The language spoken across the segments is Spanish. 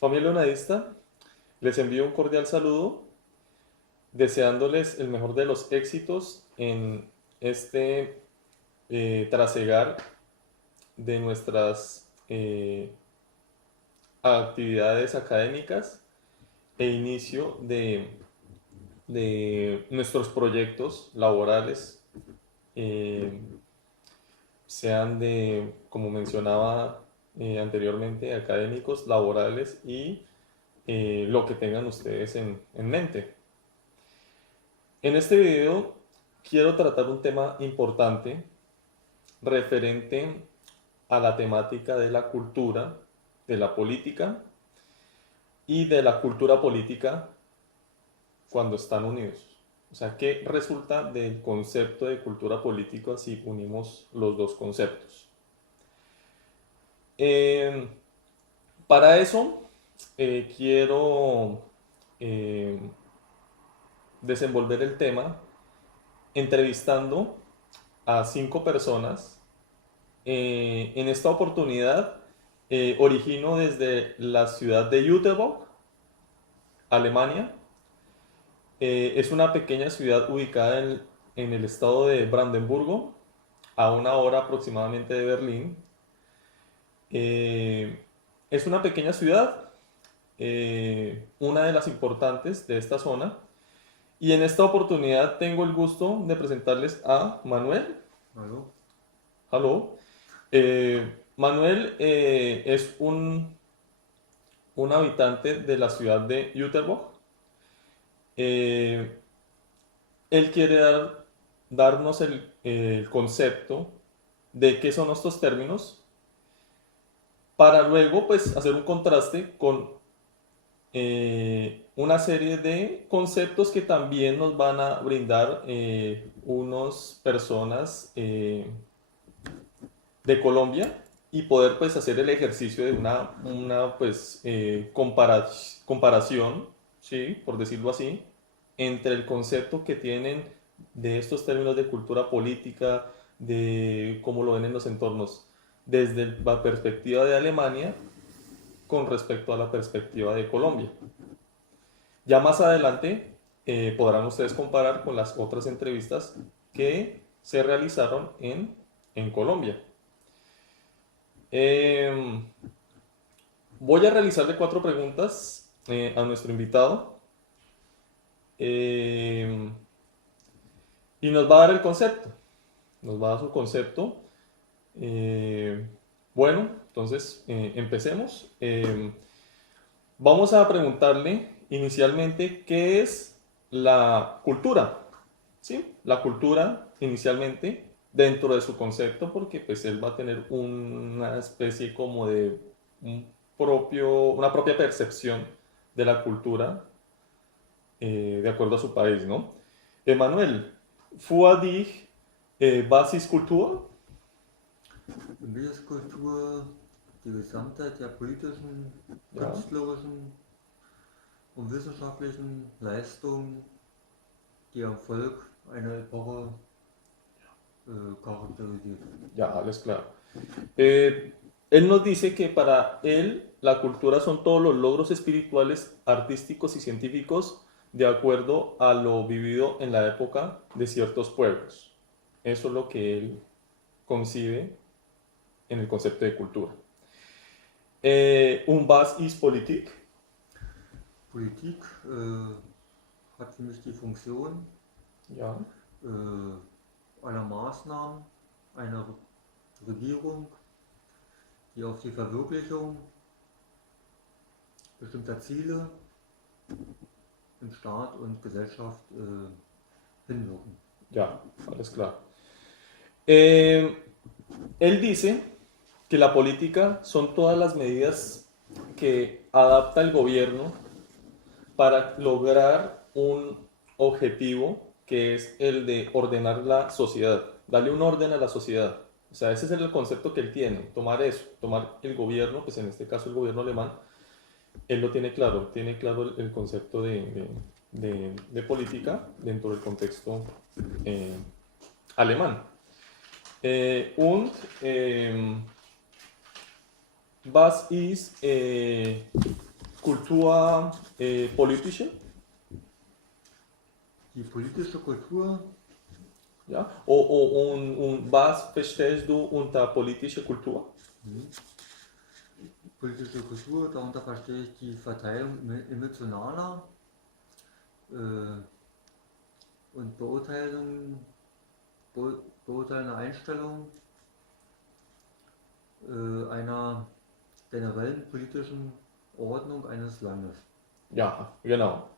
Familia Leonadista, les envío un cordial saludo, deseándoles el mejor de los éxitos en este trasegar de nuestras actividades académicas e inicio de nuestros proyectos laborales, eh, sean de, como mencionaba anteriormente, académicos, laborales y lo que tengan ustedes en mente. En este video quiero tratar un tema importante referente a la temática de la cultura, de la política y de la cultura política cuando están unidos. O sea, ¿qué resulta del concepto de cultura política si unimos los dos conceptos? Eh, para eso quiero eh, desenvolver el tema entrevistando a 5 personas. En esta oportunidad origino desde la ciudad de Jüterbog, Alemania. Es una pequeña ciudad ubicada en el estado de Brandenburgo, a una hora aproximadamente de Berlín. Eh, es una pequeña ciudad, una de las importantes de esta zona. Y en esta oportunidad tengo el gusto de presentarles a Manuel. Hallo? Hello. Manuel es un habitante de la ciudad de Jüterbog. Eh, Él quiere darnos el concepto de qué son estos términos para luego pues hacer un contraste con una serie de conceptos que también nos van a brindar unas personas de Colombia y poder pues hacer el ejercicio de una pues comparación, ¿sí? Por decirlo así, entre el concepto que tienen de estos términos de cultura política, de cómo lo ven en los entornos, desde la perspectiva de Alemania con respecto a la perspectiva de Colombia. Ya más adelante podrán ustedes comparar con las otras entrevistas que se realizaron en Colombia. Eh, Voy a realizarle 4 preguntas a nuestro invitado eh, y nos va a dar el concepto. Nos va a dar su concepto. Eh, bueno, entonces empecemos. Vamos a preguntarle inicialmente qué es la cultura. ¿Sí? La cultura inicialmente dentro de su concepto, porque pues él va a tener una especie como de una propia percepción de la cultura de acuerdo a su país, ¿no? Emanuel, für dich, was ist Kultur? Für mich ist Kultur die Gesamtheit der politischen, Ja, künstlerischen und wissenschaftlichen Leistungen, die am Volk eine Epoche charakterisiert. ya, alles klar. Eh, Él nos dice que para él la cultura son todos los logros espirituales, artísticos y científicos de acuerdo a lo vivido en la época de ciertos pueblos. Eso es lo que él concibe en el concepto de cultura. Was ist Politik? Politik hat für mich die Funktion Ja, aller Maßnahmen einer Regierung, die auf die Verwirklichung bestimmter Ziele in Staat und Gesellschaft hinwirken. ya, alles klar. Eh, Él dice que la política son todas las medidas que adapta el gobierno para lograr un objetivo que es el de ordenar la sociedad, darle un orden a la sociedad. O sea, ese es el concepto que él tiene, tomar eso, tomar el gobierno, pues en este caso el gobierno alemán, él lo tiene claro el concepto de política dentro del contexto eh, alemán. Und was ist Kultur politische? Die politische Kultur, Ja? Und was verstehst du unter politische Kultur? politische Kultur, darunter verstehe ich die Verteilung emotionaler und beurteilender Einstellung einer generellen politischen Ordnung eines Landes. Ya, genau.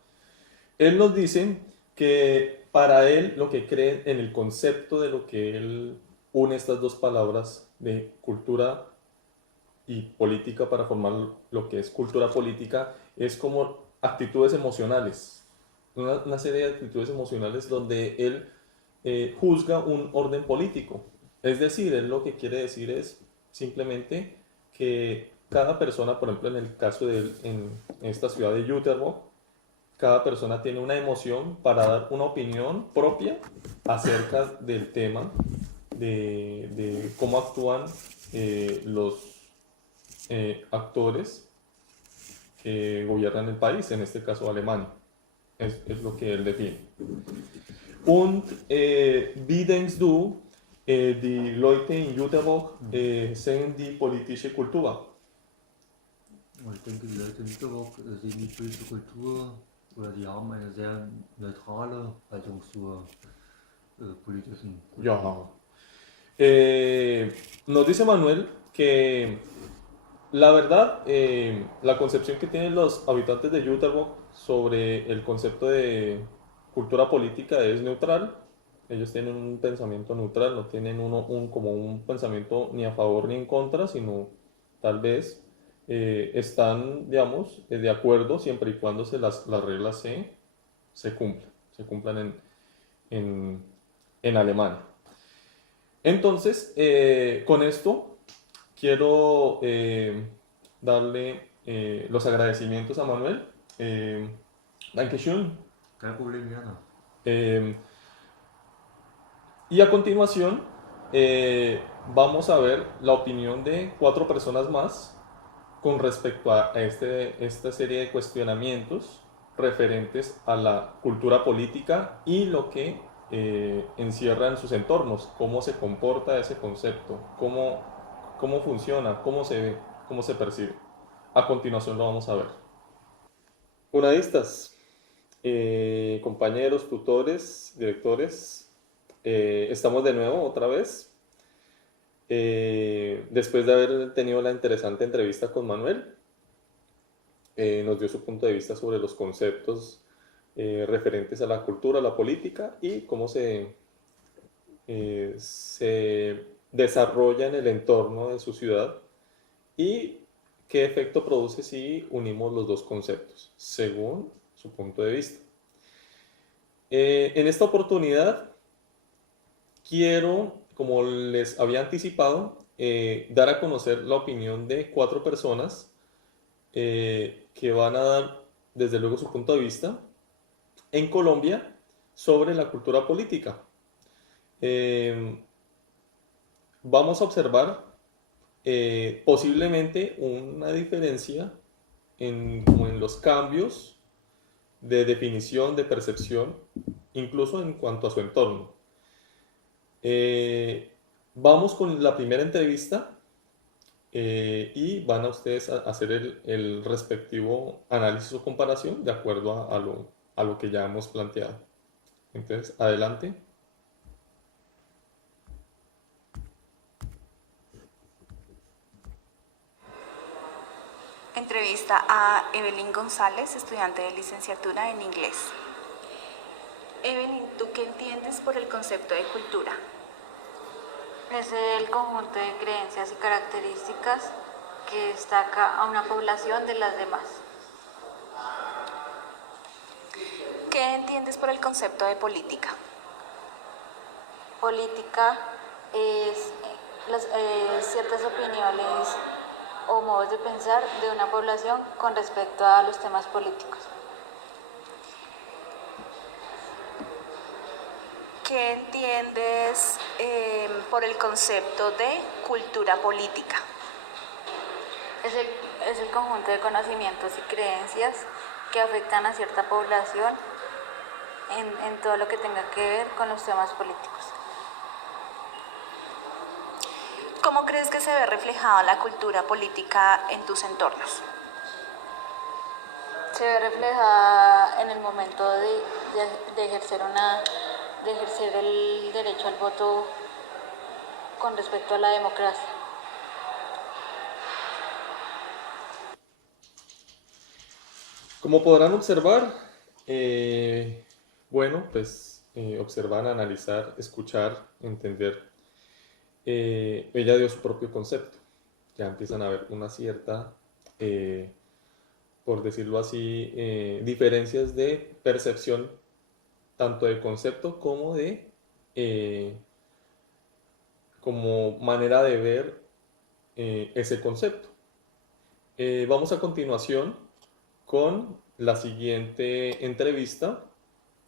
Él nos dice que para él lo que cree en el concepto de lo que él une estas dos palabras de cultura y política para formar lo que es cultura política es como actitudes emocionales, una serie de actitudes emocionales donde él juzga un orden político. Es decir, él lo que quiere decir es simplemente que cada persona, por ejemplo, en el caso de él, en esta ciudad de Jüterbog, cada persona tiene una emoción para dar una opinión propia acerca del tema, de cómo actúan los actores que gobiernan el país, en este caso Alemania. Es lo que él define. Und wie denkst du, die Leute in Jüterbog sehen die politische Kultur? Und ich denke, die Leute in Mittelburg sehen die politische Kultur oder die haben eine sehr neutrale Haltung zur politischen Kultur. Ya. Nos dice Manuel que la verdad, la concepción que tienen los habitantes de Jüterbog sobre el concepto de cultura política es neutral. Ellos tienen un pensamiento neutral, no tienen como un pensamiento ni a favor ni en contra, sino tal vez están, digamos, de acuerdo siempre y cuando las reglas se cumplan en Alemania. Entonces, con esto quiero darle los agradecimientos a Manuel. Dankeschön. Kein Problem, gerne. Y a continuación vamos a ver la opinión de 4 personas más con respecto a esta serie de cuestionamientos referentes a la cultura política y lo que encierra en sus entornos, cómo se comporta ese concepto, cómo funciona, cómo se percibe. A continuación lo vamos a ver. Unadistas, compañeros, tutores, directores, estamos de nuevo otra vez. Después de haber tenido la interesante entrevista con Manuel, nos dio su punto de vista sobre los conceptos referentes a la cultura, a la política y cómo se desarrolla en el entorno de su ciudad y qué efecto produce si unimos los dos conceptos, según su punto de vista. En esta oportunidad quiero, como les había anticipado, dar a conocer la opinión de 4 personas que van a dar desde luego su punto de vista en Colombia sobre la cultura política. Vamos a observar posiblemente una diferencia como en los cambios de definición, de percepción, incluso en cuanto a su entorno. Vamos con la primera entrevista y van a ustedes a hacer el respectivo análisis o comparación de acuerdo a lo que ya hemos planteado. Entonces, adelante. Entrevista a Evelyn González, estudiante de licenciatura en inglés. Evelyn, ¿tú qué entiendes por el concepto de cultura? Es el conjunto de creencias y características que destaca a una población de las demás. ¿Qué entiendes por el concepto de política? Política es ciertas opiniones o modos de pensar de una población con respecto a los temas políticos. ¿Qué entiendes por el concepto de cultura política? Es Es el conjunto de conocimientos y creencias que afectan a cierta población en todo lo que tenga que ver con los temas políticos. ¿Cómo crees que se ve reflejada la cultura política en tus entornos? Se ve reflejada en el momento de ejercer el derecho al voto con respecto a la democracia. Como podrán observar, observar, analizar, escuchar, entender. Ella dio su propio concepto. Ya empiezan a haber una cierta, por decirlo así, diferencias de percepción, tanto de concepto como de como manera de ver ese concepto. Vamos a continuación con la siguiente entrevista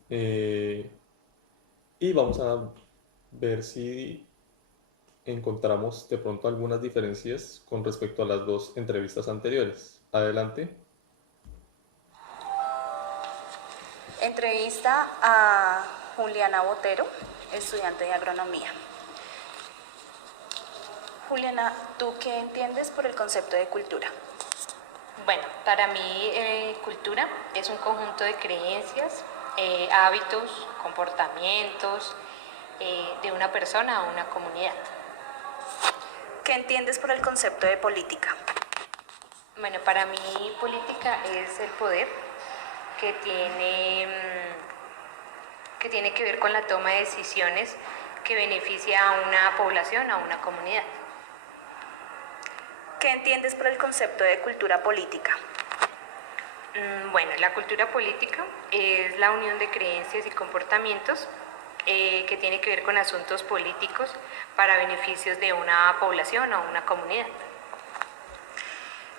y vamos a ver si encontramos de pronto algunas diferencias con respecto a las dos entrevistas anteriores. Adelante. Entrevista a Juliana Botero, estudiante de agronomía. Juliana, ¿tú qué entiendes por el concepto de cultura? Bueno, para mí cultura es un conjunto de creencias, hábitos, comportamientos de una persona o una comunidad. ¿Qué entiendes por el concepto de política? Bueno, para mí política es el poder que tiene que ver con la toma de decisiones que beneficia a una población, a una comunidad. ¿Qué entiendes por el concepto de cultura política? Bueno, la cultura política es la unión de creencias y comportamientos que tiene que ver con asuntos políticos para beneficios de una población o una comunidad.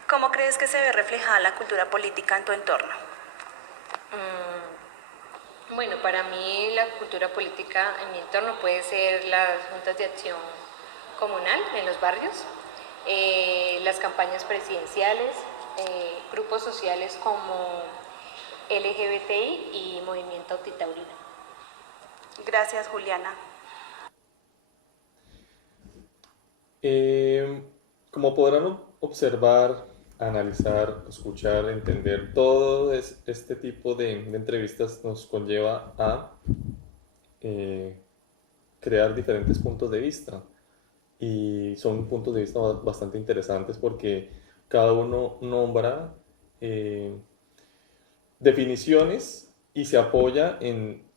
¿Cómo crees que se ve reflejada la cultura política en tu entorno? Bueno, para mí la cultura política en mi entorno puede ser las juntas de acción comunal en los barrios, las campañas presidenciales, grupos sociales como LGBTI y Movimiento Antitaurino. Gracias, Juliana. Como podrán observar, analizar, escuchar, entender, todo este tipo de entrevistas nos conlleva a crear diferentes puntos de vista. Y son puntos de vista bastante interesantes porque cada uno nombra definiciones y se apoya en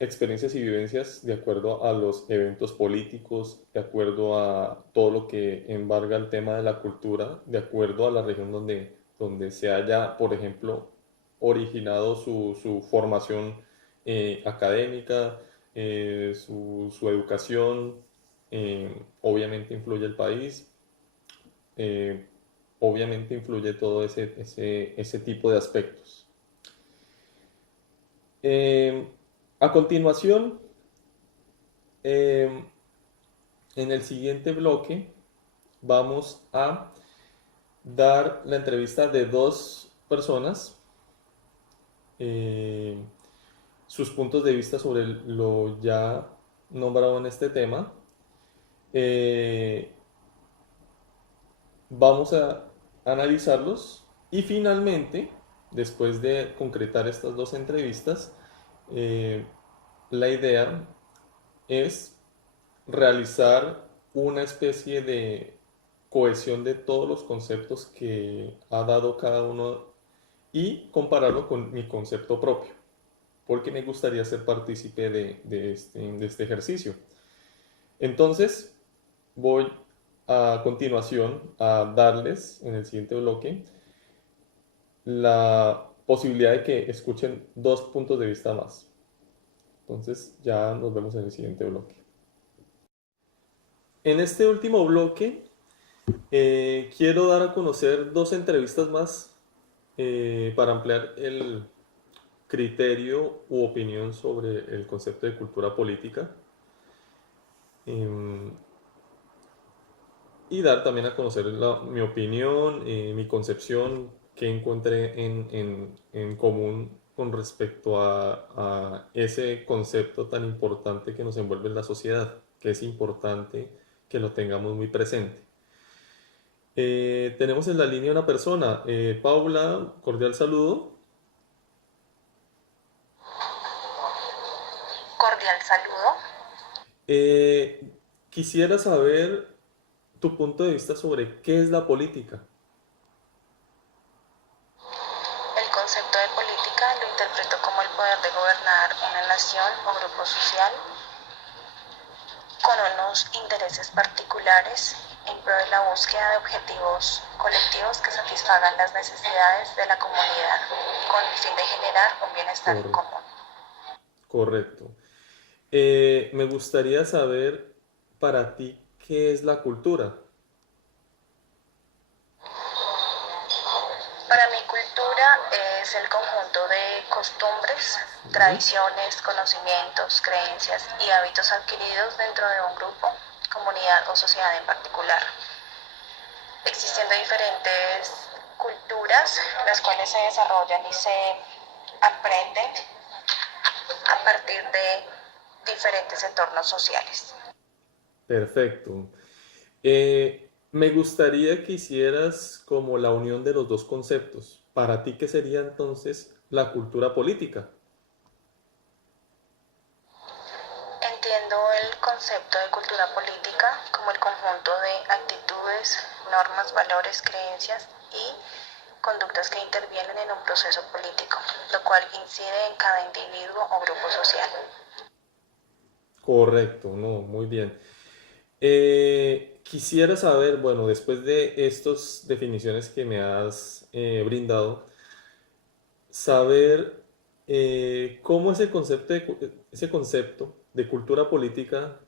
experiencias y vivencias de acuerdo a los eventos políticos, de acuerdo a todo lo que embarga el tema de la cultura, de acuerdo a la región donde se haya, por ejemplo, originado su formación académica, su educación. Obviamente influye el país, obviamente influye todo ese tipo de aspectos. A continuación, en el siguiente bloque vamos a dar la entrevista de dos personas, sus puntos de vista sobre lo ya nombrado en este tema. Vamos a analizarlos y finalmente, después de concretar estas dos entrevistas, la idea es realizar una especie de cohesión de todos los conceptos que ha dado cada uno y compararlo con mi concepto propio, porque me gustaría ser partícipe de este ejercicio. Entonces, voy a continuación a darles en el siguiente bloque la posibilidad de que escuchen dos puntos de vista más. Entonces, ya nos vemos en el siguiente bloque. En este último bloque, quiero dar a conocer dos entrevistas más para ampliar el criterio u opinión sobre el concepto de cultura política. y dar también a conocer mi opinión, mi concepción, que encuentre en común con respecto a ese concepto tan importante que nos envuelve en la sociedad, que es importante que lo tengamos muy presente. Tenemos en la línea una persona, Paula, cordial saludo. Cordial saludo. Eh, Quisiera saber tu punto de vista sobre qué es la política. El concepto de política lo interpreto como el poder de gobernar una nación o grupo social con unos intereses particulares en pro de la búsqueda de objetivos colectivos que satisfagan las necesidades de la comunidad con el fin de generar un bienestar en Correcto. común. Correcto. Me gustaría saber para ti qué es la cultura. Para mi cultura es el conjunto de costumbres, tradiciones, conocimientos, creencias y hábitos adquiridos dentro de un grupo, comunidad o sociedad en particular. Existiendo diferentes culturas, las cuales se desarrollan y se aprenden a partir de diferentes entornos sociales. Perfecto. Me gustaría que hicieras como la unión de los dos conceptos. Para ti, ¿qué sería entonces la cultura política? Entiendo el concepto de cultura política como el conjunto de actitudes, normas, valores, creencias y conductas que intervienen en un proceso político, lo cual incide en cada individuo o grupo social. Correcto, no, muy bien. Quisiera saber, bueno, después de estas definiciones que me has brindado, saber cómo ese concepto de cultura política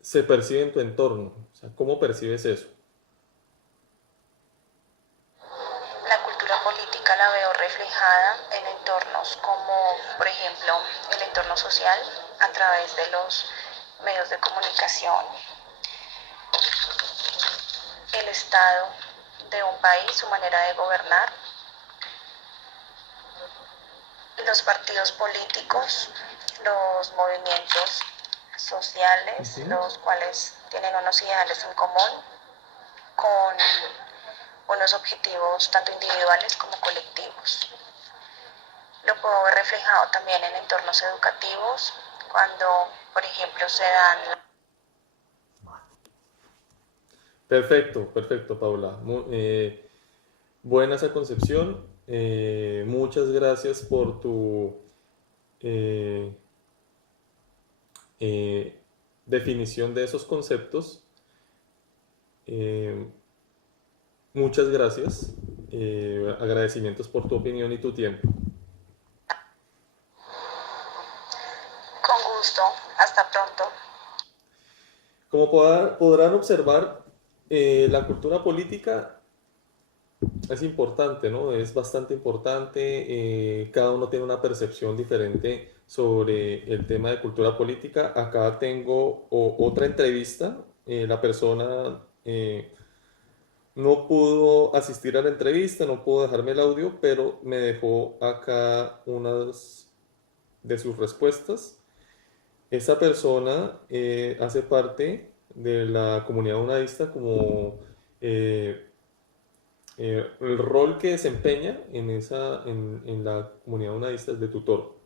se percibe en tu entorno. O sea, ¿cómo percibes eso? La cultura política la veo reflejada en entornos como, por ejemplo, el entorno social a través de los medios de comunicación, el estado de un país, su manera de gobernar, los partidos políticos, los movimientos sociales, Ujú. los cuales tienen unos ideales en común, con unos objetivos tanto individuales como colectivos. Lo puedo ver reflejado también en entornos educativos, cuando, por ejemplo, se dan. Perfecto, perfecto, Paula. Buena esa concepción. Muchas gracias por tu eh, definición de esos conceptos. Eh, Muchas gracias. Agradecimientos por tu opinión y tu tiempo. Con gusto, hasta pronto. Como podrán observar, la cultura política es importante, ¿no? Es bastante importante. Cada uno tiene una percepción diferente sobre el tema de cultura política. Acá tengo otra entrevista. La persona no pudo asistir a la entrevista, no pudo dejarme el audio, pero me dejó acá unas de sus respuestas. Esa persona hace parte de la comunidad unadista como el rol que desempeña en la comunidad unadista es de tutor.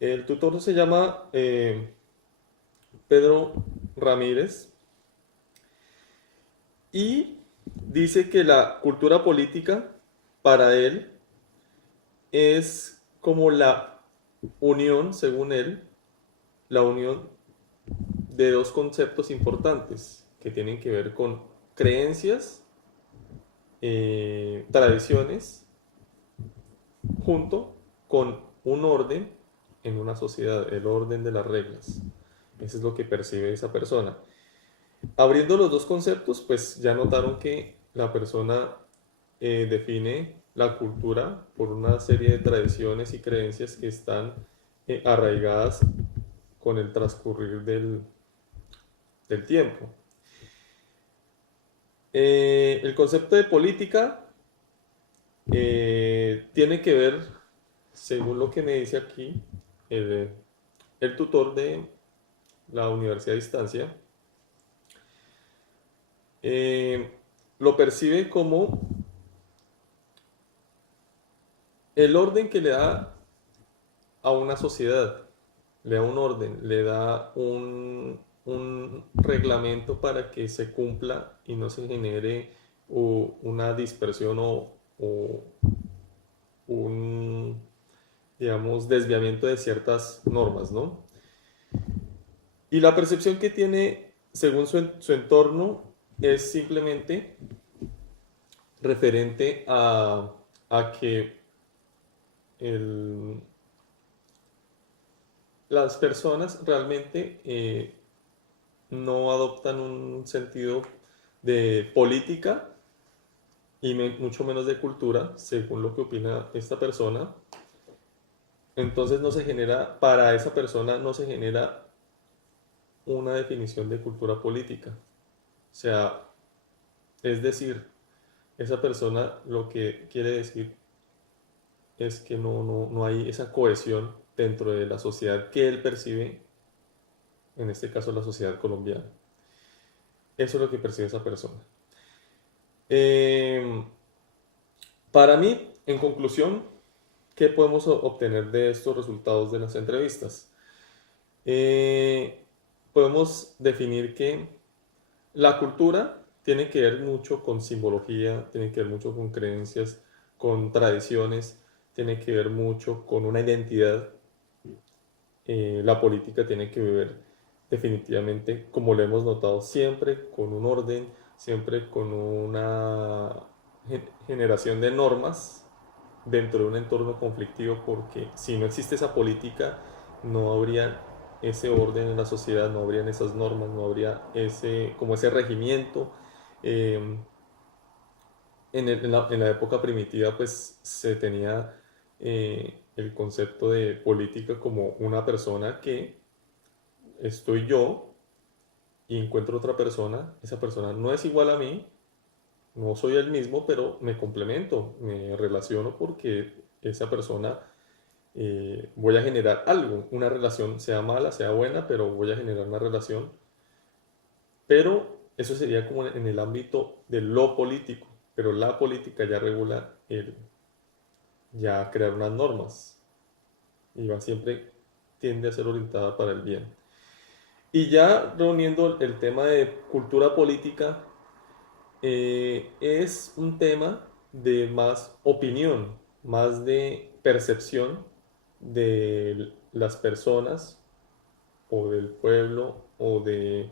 El tutor se llama Pedro Ramírez y dice que la cultura política para él es como la unión, según él, la unión de dos conceptos importantes que tienen que ver con creencias, tradiciones, junto con un orden en una sociedad, el orden de las reglas. Eso es lo que percibe esa persona. Abriendo los dos conceptos, pues ya notaron que la persona define la cultura por una serie de tradiciones y creencias que están arraigadas con el transcurrir del tiempo. El concepto de política tiene que ver, según lo que me dice aquí el, el tutor de la universidad a distancia, lo percibe como el orden que le da a una sociedad, le da un orden, le da un reglamento para que se cumpla y no se genere una dispersión o un, digamos, desviamiento de ciertas normas, ¿no? Y la percepción que tiene según su entorno es simplemente referente a que las personas realmente no adoptan un sentido de política y mucho menos de cultura, según lo que opina esta persona. Entonces no se genera, para esa persona no se genera una definición de cultura política. O sea, es decir, esa persona lo que quiere decir es que no hay esa cohesión dentro de la sociedad que él percibe, en este caso la sociedad colombiana. Eso es lo que percibe esa persona. Para mí, en conclusión, ¿qué podemos obtener de estos resultados de las entrevistas? Podemos definir que la cultura tiene que ver mucho con simbología, tiene que ver mucho con creencias, con tradiciones, tiene que ver mucho con una identidad. La política tiene que ver definitivamente, como lo hemos notado, siempre con un orden, siempre con una generación de normas dentro de un entorno conflictivo, porque si no existe esa política, no habría ese orden en la sociedad, no habrían esas normas, no habría como ese regimiento. En la época primitiva, pues se tenía el concepto de política como una persona que estoy yo y encuentro otra persona, esa persona no es igual a mí, no soy el mismo, pero me complemento, me relaciono porque esa persona voy a generar algo, una relación, sea mala, sea buena, pero voy a generar una relación. Pero eso sería como en el ámbito de lo político, pero la política ya regula ya crear unas normas y va siempre tiende a ser orientada para el bien. Y ya reuniendo el tema de cultura política, es un tema de más opinión, más de percepción de las personas o del pueblo o de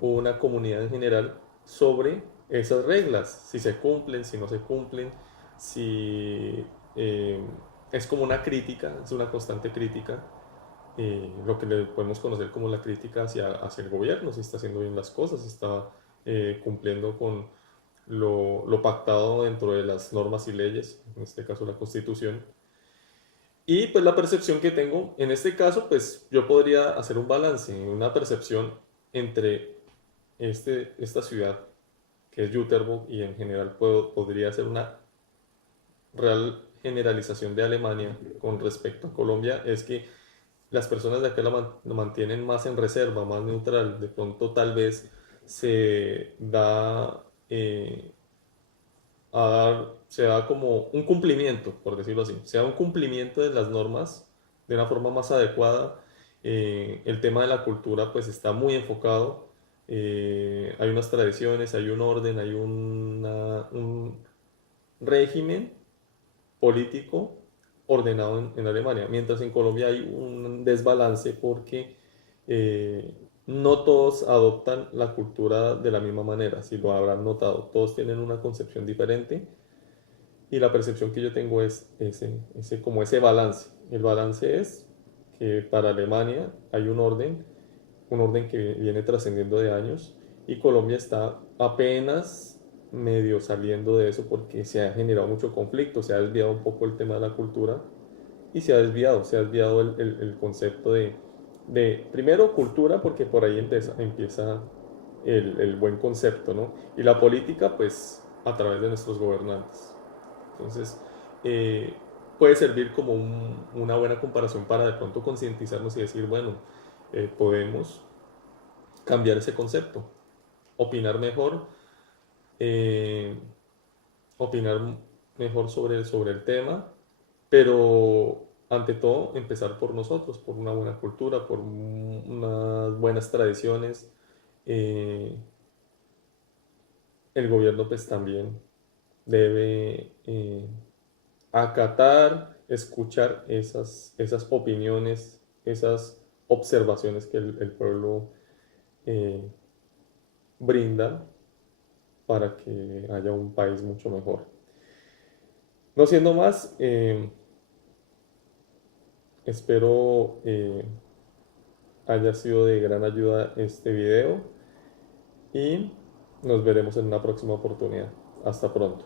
una comunidad en general sobre esas reglas, si se cumplen, si no se cumplen, si es como una crítica, es una constante crítica, lo que le podemos conocer como la crítica hacia el gobierno, si está haciendo bien las cosas, si está cumpliendo con lo pactado dentro de las normas y leyes, en este caso la Constitución. Y pues la percepción que tengo, en este caso, pues yo podría hacer un balance, una percepción entre esta ciudad, que es Jüterbog, y en general podría ser una real generalización de Alemania con respecto a Colombia, es que las personas de acá lo mantienen más en reserva, más neutral. De pronto tal vez se da se da como un cumplimiento, por decirlo así, se da un cumplimiento de las normas de una forma más adecuada. El tema de la cultura pues está muy enfocado, hay unas tradiciones, hay un orden, hay un régimen político ordenado en Alemania, mientras en Colombia hay un desbalance porque no todos adoptan la cultura de la misma manera, si lo habrán notado, todos tienen una concepción diferente y la percepción que yo tengo es como ese balance. El balance es que para Alemania hay un orden que viene trascendiendo de años y Colombia está apenas medio saliendo de eso porque se ha generado mucho conflicto, se ha desviado un poco el tema de la cultura y se ha desviado el concepto de primero cultura porque por ahí empieza el buen concepto, ¿no? Y la política, pues, a través de nuestros gobernantes. Entonces, puede servir como una buena comparación para de pronto concientizarnos y decir, bueno, podemos cambiar ese concepto, opinar mejor, eh, opinar mejor sobre el tema, pero ante todo empezar por nosotros, por una buena cultura, por unas buenas tradiciones. Eh, el gobierno pues también debe acatar, escuchar esas opiniones, esas observaciones que el pueblo eh, brinda para que haya un país mucho mejor. No siendo más, espero haya sido de gran ayuda este video y nos veremos en una próxima oportunidad. Hasta pronto.